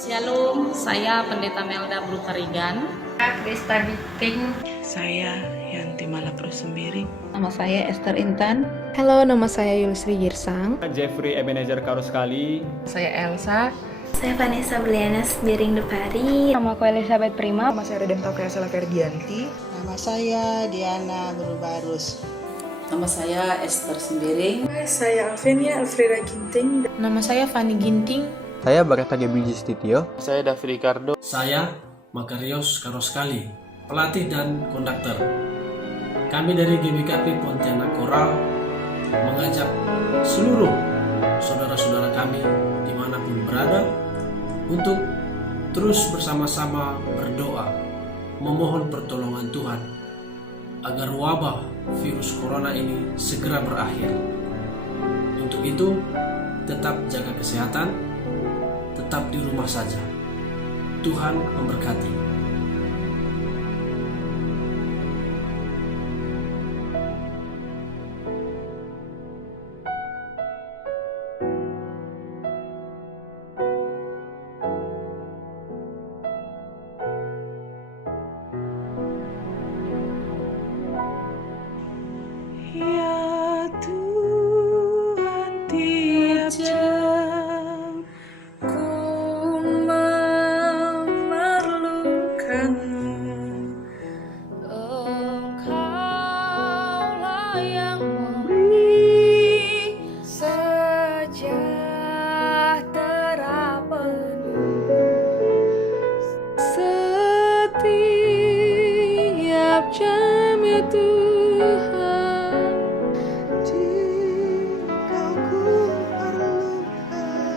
Shalom, saya Pendeta Melda Brutarigan. Krista Giting. Saya Yanti Malapro Sembiring. Nama saya Esther Intan. Halo, nama saya Yulisri Girsang. Jeffrey Ebenezer Karuskali. Saya Elsa. Saya Vanessa Beliana Sembiring Depari. Nama aku Elizabeth Prima. Nama saya Redempta Priasela Ferdianti. Nama saya Diana Berubarus. Nama saya Esther Sembiring. Saya Alvenia Elfrida Ginting. Nama saya Fanny Ginting. Saya Barata Gebiji Stitio. Saya David Ricardo. Saya Makarios Karoskali, pelatih dan konduktor. Kami dari GBKP Pontianak Koral mengajak seluruh saudara-saudara kami dimanapun berada untuk terus bersama-sama berdoa, memohon pertolongan Tuhan agar wabah virus corona ini segera berakhir. Untuk itu, tetap jaga kesehatan, tetap di rumah saja. Tuhan memberkati. Ya Tuhan, tiap jam Ku memerlukanmu. Engkaulah yang memberi sejahtera penuh Setiap jam ya Tuhan. Jika ku perlukan,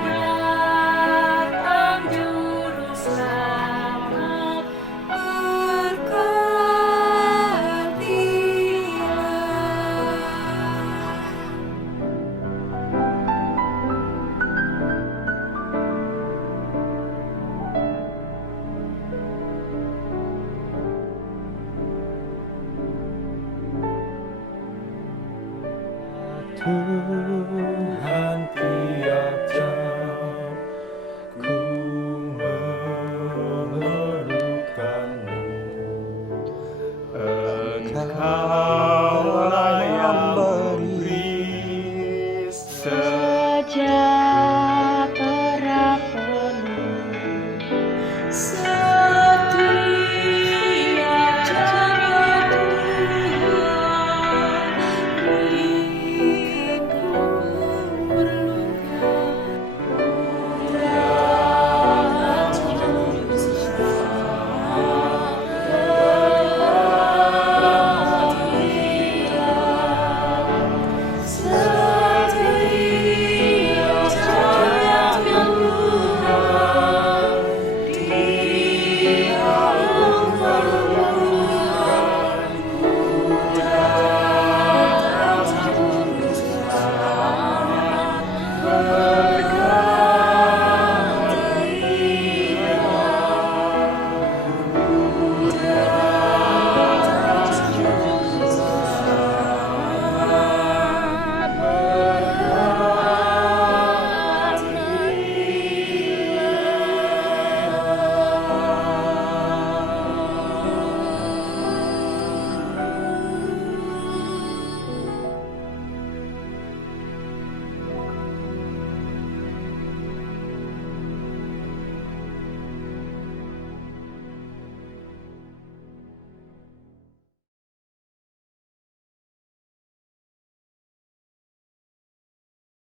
datang juru selamat bergantian. Tuhan, tiap jam ku memerlukanmu. Engkaulah